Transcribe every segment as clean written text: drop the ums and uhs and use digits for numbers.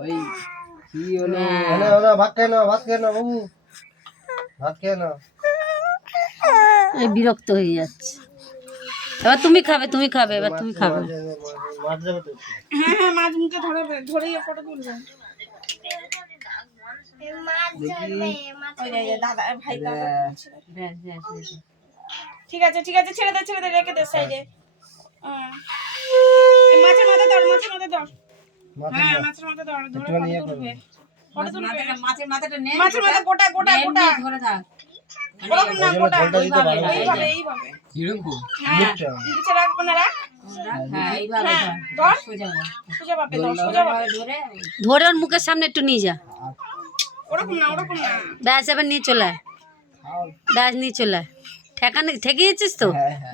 ওই কি হলো না ভাত খেয়ে নাও বাবু, ভাত খেয়ে নাও। এই বিরক্ত হয়ে যাচ্ছে। এবার তুমি খাবে এবার তুমি খাবে। মাছ যাবে তো? হ্যাঁ হ্যাঁ, মাছ মুখে ধরেই ফটো তুলবে। দাদা ভাই ঠিক আছে ছেড়ে দে রেখে দে সাইডে। মাছের মাথা ধর হ্যাঁ মাছের মাথা ধর ধরে ফটো তুলবে। মাছের মাথাটা নে, মাছের মাথা গোটা ধরে থাক। ওরকম না, গোটা এইভাবে কিরকম হ্যাঁ নিচে রাখবো না, রাখ হ্যাঁ এইভাবে ধর সোজা ভাবে ধরে ওর মুখের সামনে একটু নিয়ে যা। ওরকম না ব্যাস এবার নিয়ে চলে আয়, ব্যাস নিয়ে চলে আয়। ঠেকিয়েছিস তো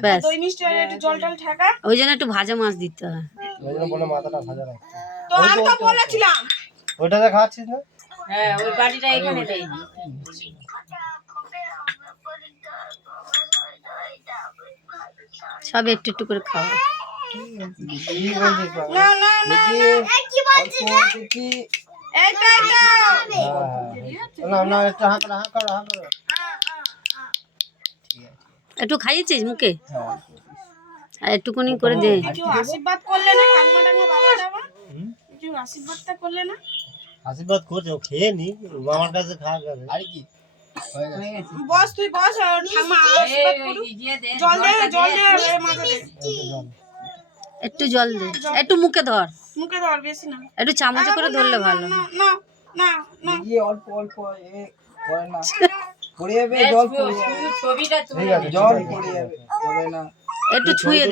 ব্যাস। দই মিষ্টি আর একটু জল ঠেকা। ওই জন্য একটু ভাজা মাছ দিতে হয়। ওই জন্য বলে মাথাটা ভাজা রাখতে। তো আমি তো বলেছিলাম ওইটাতে খাচ্ছিস না? হ্যাঁ ওই বাটিটা এখানে দেই। সব একটু একটু করে খাও। না কি বলছিস কি এইটা না একটু হাঁ করো। একটু খাইয়েছিস মুখে? আর একটুকুনি করে দে। কেউ আশীর্বাদ করলে না, ঠাকুমা বাবা দাবা কেউ আশীর্বাদটা করলে না? আশীর্বাদ করছে, ও খেয়ে নি, মামার কাছে খাওয়া যাবে। আর কি হয়ে গেছে? বস তুই বস, ঠাকুমা আশীর্বাদ করু। জল দে মাঝে দে। একটু জল দে, একটু মুখে ধর, বেশি না, একটু চামচে করে ধরলে ভালো। না এই অল্প এ করে না, পড়ে যাবে, জল পড়ে যাবে, ছবিটা ঠিক আছে, জল পড়ে যাবে, করে না। একটু ছুঁয়ে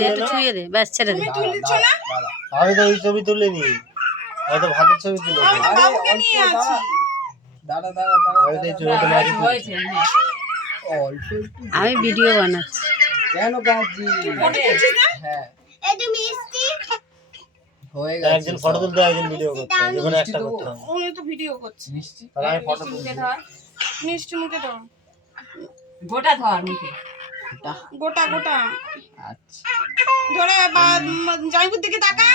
দে ব্যাস ছেড়ে দে। তুই দিচ্ছ না? আমি তো এই ছবি তুলে নি, হয়তো ভাতের ছবি তুলে নি। আমি তো বাবুকে নিয়ে আছি। দাঁড়া আমি তো এই ছবিটা মাঝে তুলেছি। অল্প একটু। আমি ভিডিও বানাচ্ছি। কেন কাঁদছি? ফটো তুলছিস না? হ্যাঁ এই তুমি মিষ্টি হয়ে গেছে। একজন ফটো তুলতে একজন ভিডিও করতে, যেকোনো একটা করতে হবে। উনি তো ভিডিও করছে। মিষ্টি তাহলে আমি ফটো তুলছি। মিষ্টি মুখে দাও, গোটা ধর মুখে, গোটা আচ্ছা ধরে জামাইপুর দিকে তাকা,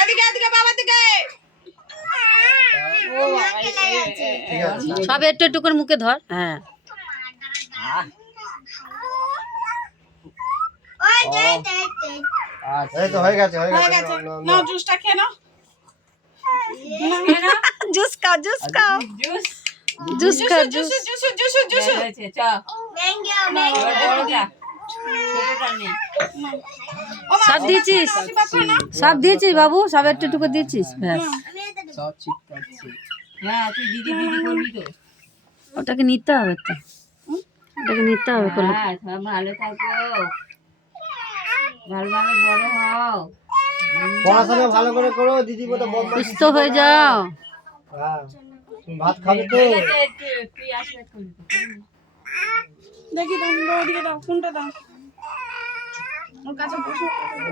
এদিকে বাবার দিকে। ও ঠিক আছে, সব একটু একটু করে মুখে ধর। হ্যাঁ এই তো হয়ে গেছে হয়ে গেছে। নাও জুসটা খেয়ে নাও। জুস খাও জুস হয়েছে চ বড়টা ছোটটা নে। সব দিয়েছিস বাবু, সব একটু একটু করে দিয়েছিস ব্যাস। সব ছিটকাচ্ছে। হ্যাঁ তুই দিদি করবি তো। ওটাকে নিতে হবে তো, করলে। হ্যাঁ সব ভালো থাকো, ভালোভাবে বড় হও। পড়াশোনা ভালো করে করো, দিদি মতো বদমাইশ সুস্থ হয়ে যাও। হ্যাঁ, তুমি ভাত খাবে তো? তুই আশীর্বাদ করবি তো। দেখি দাও, ওদিকে দাও, ফোনটা দাও ওর কাছে বসো।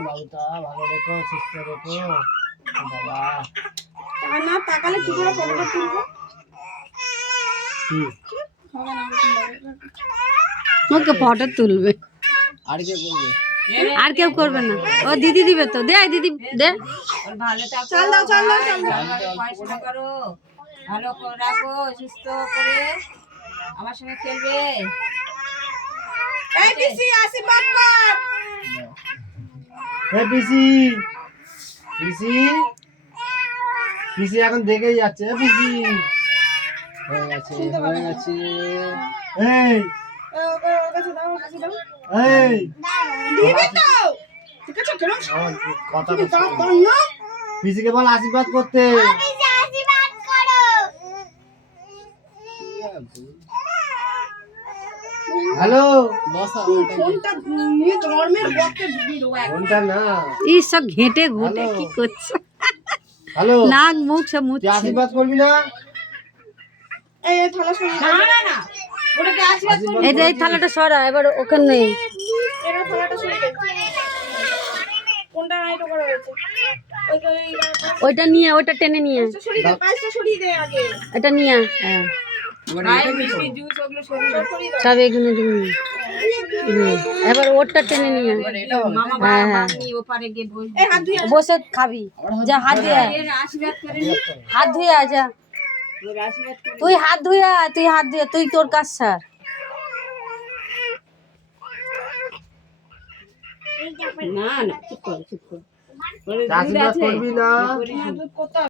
বাবুটা ভালো রেখো, সুস্থ রেখো বাবা। না তাকালে কি করে ফটোটা তুলবো? কি হবে না ওরকম ভাবে। মুখে ফটো তুলবে, আর কে করবে? আর কেউ করবে না। ও দিদি দিবে তো, দে দিদি দে। ওর ভালো থাকো, চল দাও পড়াশোনা করো, ভালো করে রাখো, সুস্থ করে আমার সঙ্গে খেলবে। এই পিসি আশীর্বাদ কর। এই পিসি এখন দেখেই যাচ্ছে। পিসি হয়ে গেছে। এই ওর কাছে দাও। এই দিবি তো? ঠিক আছে কেন? আমার কথা তুমি দাও না। পিসিকে বল আশীর্বাদ করতে। পিসি আশীর্বাদ করো। হ্যালো, বসা ফোনটা নিয়ে ধর্মের বক্তে ঢুকিয়ে দেবো একদম। ফোনটা না। এই সব ঘেটে ঘুটে কি করছে, হ্যালো, নাক মুখ সব তুই মুছছে। আশীর্বাদ করবি না? এই থালা সরিয়ে না ওটাকে আশীর্বাদ করবি। এই যে এই থালাটা সরা, এবার ওখানে নেই। এরা থালাটা সরিয়ে দে। কোনটা আইটো করা হয়েছে? ওইটা নিয়ে, ওইটা টেনে নিয়ে, সরিয়ে দে, পাঁচটা সরিয়ে দে আগে। এটা নিয়ে। হ্যাঁ জুস ওগুলো শরীর সব এগুলো তুমি এবার ওরটা টেনে নিয়ে মামা হ্যাঁ হ্যাঁ বাড়ি ওপারে গিয়ে বসবে এই হাত ধুয়ে আয়। বসে খাবি যা হাত ধুয়ে আয়। এর আশীর্বাদ করে নি হাত ধুয়ে আয় যা ওর আশীর্বাদ করে তুই হাত ধুয়ে আয়, তুই হাত ধুয়ে তুই তোর কাজ সার না না চুপ কর ওরে দুধ আশীর্বাদ আছে করবি না দুধ করতে হবে।